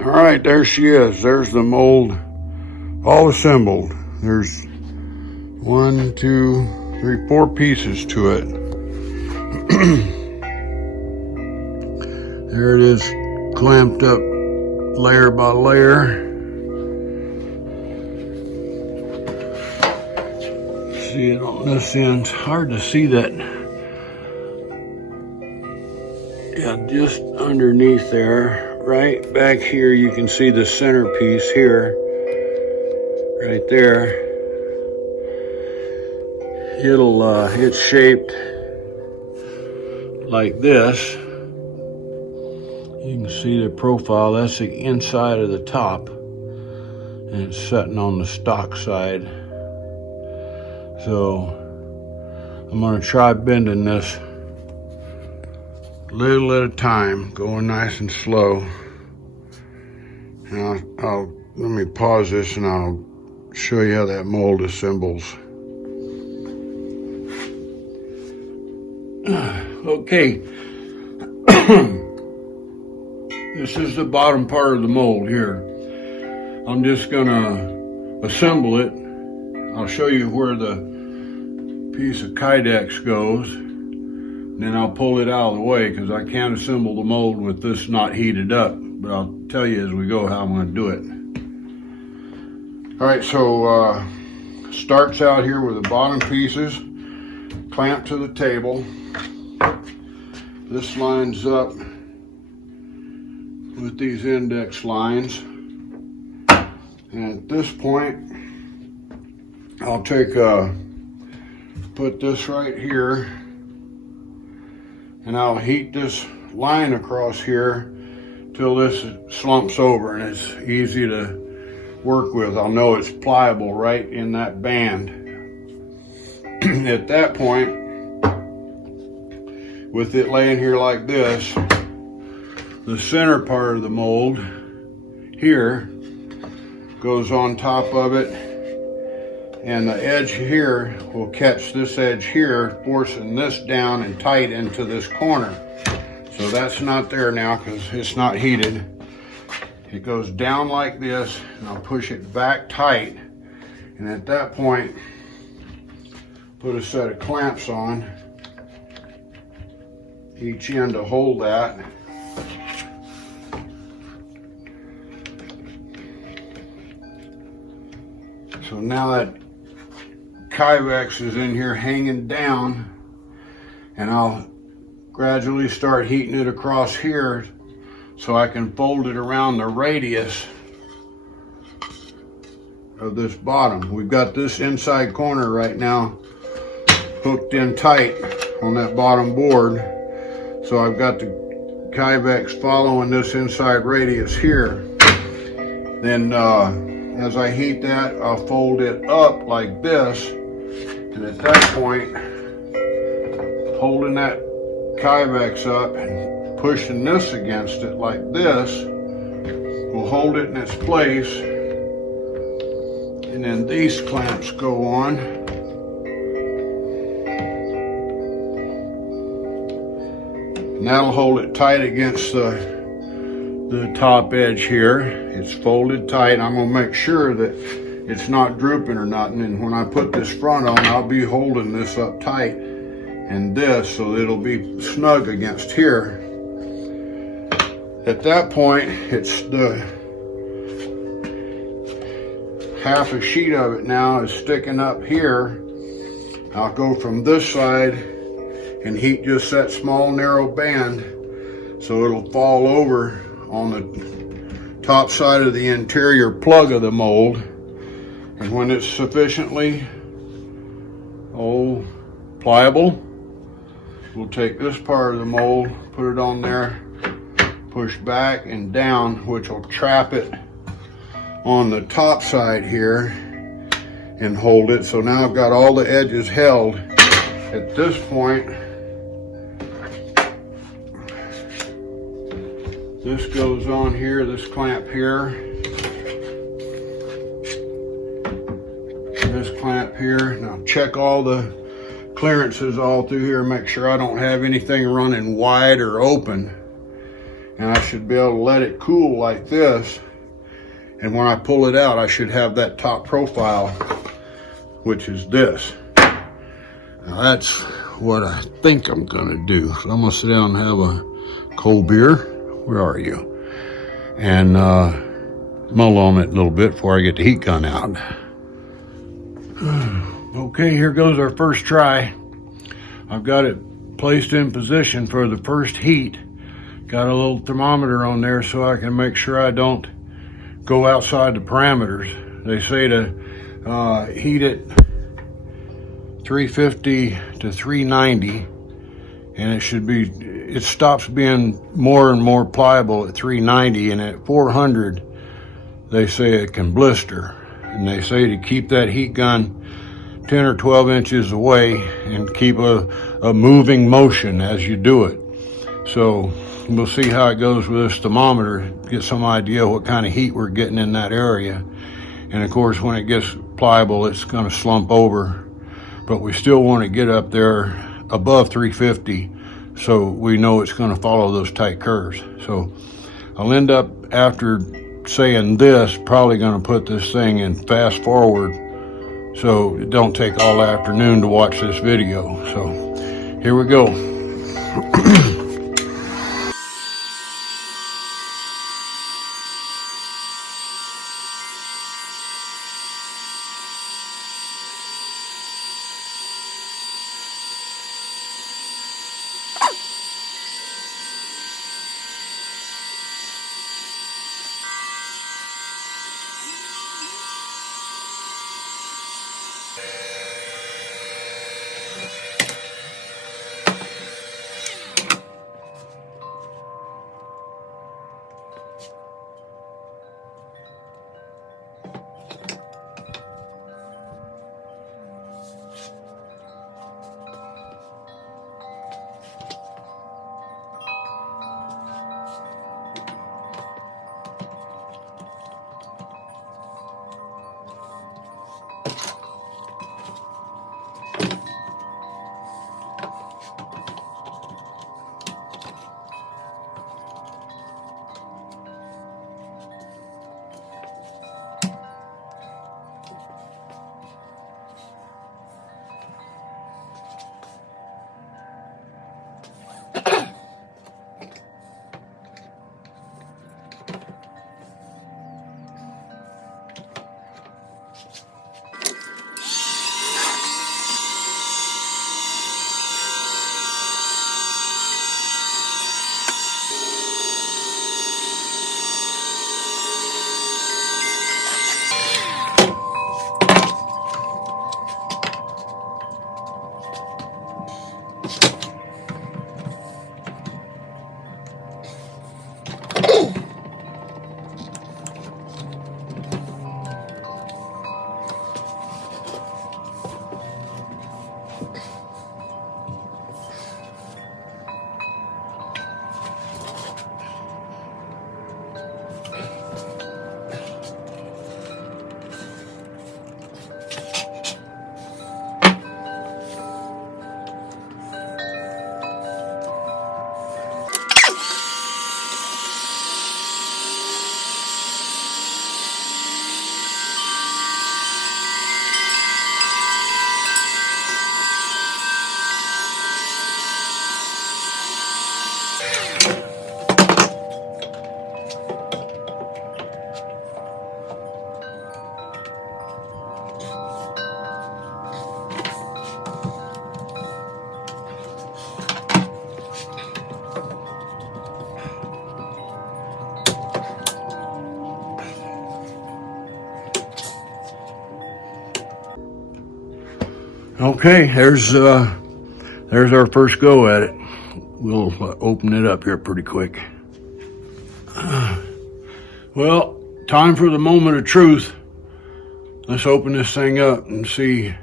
All right, there she is. There's the mold all assembled. There's 1, 2, 3, 4 pieces to it. There it is, clamped up layer by layer. See it on this end. It's hard to see that. Yeah, just underneath there. Right back here, you can see the centerpiece here. Right there. It's shaped like this. You can see the profile. That's the inside of the top. And it's sitting on the stock side. So I'm going to try bending this little at a time, going nice and slow. And let me pause this and I'll show you how that mold assembles. Okay. This is the bottom part of the mold here. I'm just gonna assemble it. I'll show you where the piece of Kydex goes. Then I'll pull it out of the way because I can't assemble the mold with this not heated up. But I'll tell you as we go how I'm going to do it. All right, so starts out here with the bottom pieces clamped to the table. This lines up with these index lines. And at this point, I'll take put this right here, and I'll heat this line across here till this slumps over and it's easy to work with. I'll know it's pliable right in that band. At that point, with it laying here like this, the center part of the mold here goes on top of it, and the edge here will catch this edge here, forcing this down and tight into this corner. So that's not there now because it's not heated. It goes down like this, and I'll push it back tight. And at that point, put a set of clamps on each end to hold that. So now that Kydex is in here hanging down, and I'll gradually start heating it across here so I can fold it around the radius of this bottom. We've got this inside corner right now hooked in tight on that bottom board. So I've got the Kydex following this inside radius here. Then as I heat that, I'll fold it up like this. And at that point, holding that Kydex up and pushing this against it like this will hold it in its place. And then these clamps go on. And that'll hold it tight against the top edge here. It's folded tight. I'm gonna make sure that it's not drooping or nothing. And when I put this front on, I'll be holding this up tight and this so that it'll be snug against here. At that point, it's the half a sheet of it now is sticking up here. I'll go from this side and heat just that small narrow band so it'll fall over on the top side of the interior plug of the mold. And when it's sufficiently pliable, we'll take this part of the mold, put it on there, push back and down, which will trap it on the top side here and hold it. So now I've got all the edges held. At this point, this goes on here, this clamp here, this clamp here. Now check all the clearances all through here, make sure I don't have anything running wide or open. and I should be able to let it cool like this. And when I pull it out, I should have that top profile, which is this. Now that's what I think I'm gonna do. So I'm gonna sit down and have a cold beer. Where are you? And mull on it a little bit before I get the heat gun out. Okay, here goes our first try. I've got it placed in position for the first heat. Got a little thermometer on there so I can make sure I don't go outside the parameters. They say to heat it 350 to 390, and it stops being more and more pliable at 390, and at 400 they say it can blister. And they say to keep that heat gun 10 or 12 inches away and keep a moving motion as you do it. So we'll see how it goes with this thermometer, get some idea what kind of heat we're getting in that area. And of course, when it gets pliable, it's going to slump over, but we still want to get up there above 350 so we know it's going to follow those tight curves. So I'll end up, after saying this, probably going to put this thing in fast forward so it don't take all afternoon to watch this video. So here we go. Okay, there's our first go at it. We'll open it up here pretty quick. Well, time for the moment of truth. Let's open this thing up and see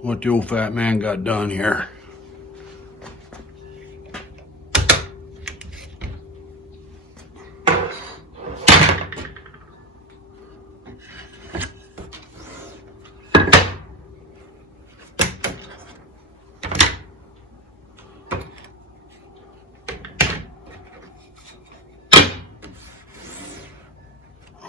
what the old fat man got done here.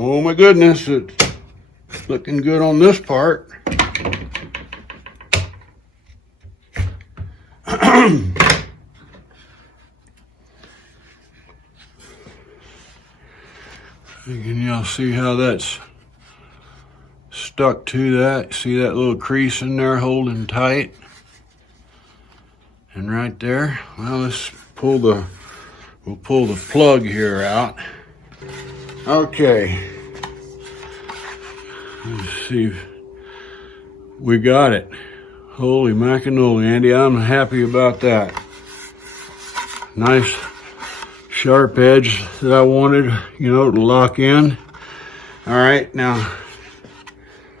Oh my goodness, it's looking good on this part. Can y'all see how that's stuck to that? See that little crease in there holding tight? And right there, well, let's pull the plug here out. Okay. Let's see if we got it. Holy macanoli, Andy, I'm happy about that. Nice sharp edge that I wanted, you know, to lock in. All right, now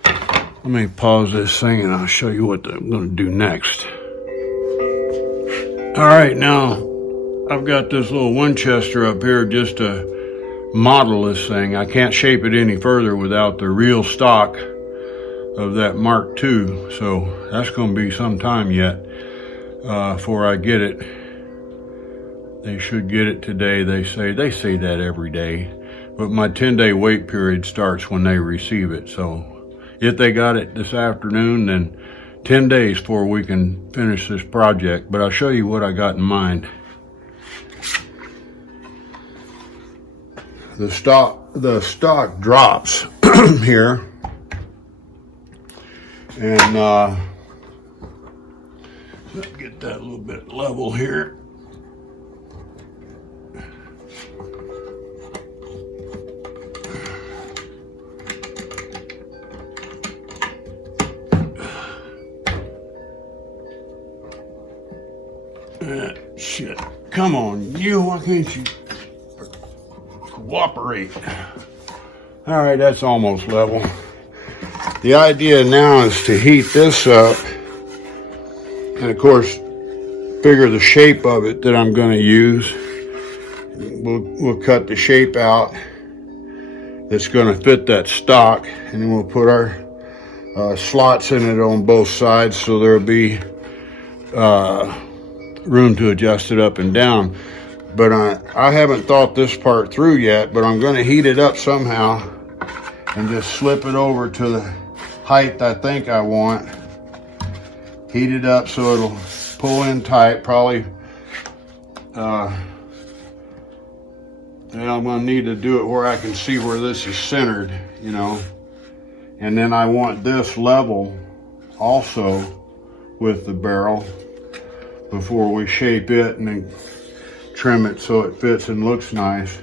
let me pause this thing and I'll show you what I'm going to do next. All right, now I've got this little Winchester up here just to model this thing. I can't shape it any further without the real stock of that Mark II, so that's going to be some time yet before I get it. They should get it today, they say that every day, but my 10-day wait period starts when they receive it. So if they got it this afternoon, then 10 days before we can finish this project. But I'll show you what I got in mind. The stock drops here, and let's get that a little bit level here. Shit, come on, you, why can't you cooperate? All right, that's almost level. The idea now is to heat this up and of course figure the shape of it that I'm going to use. We'll cut the shape out that's going to fit that stock, and then we'll put our slots in it on both sides, so there'll be room to adjust it up and down. But I haven't thought this part through yet, but I'm going to heat it up somehow and just slip it over to the height I think I want. Heat it up so it'll pull in tight, probably. I'm going to need to do it where I can see where this is centered, you know. And then I want this level also with the barrel before we shape it and then trim it so it fits and looks nice.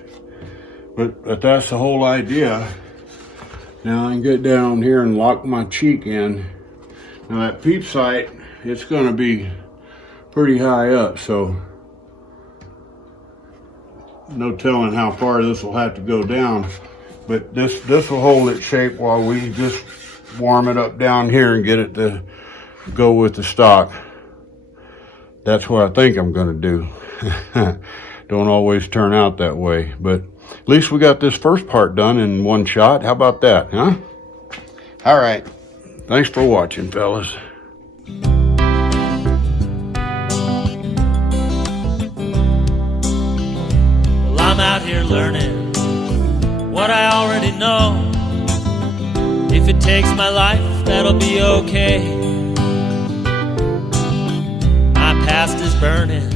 But that's the whole idea. Now I can get down here and lock my cheek in. Now that peep sight, it's going to be pretty high up, so no telling how far this will have to go down. But this will hold its shape while we just warm it up down here and get it to go with the stock. That's what I think I'm going to do. Don't always turn out that way, but at least we got this first part done in one shot. How about that, huh? All right. Thanks for watching, fellas. Well, I'm out here learning what I already know. If it takes my life, that'll be okay. My past is burning.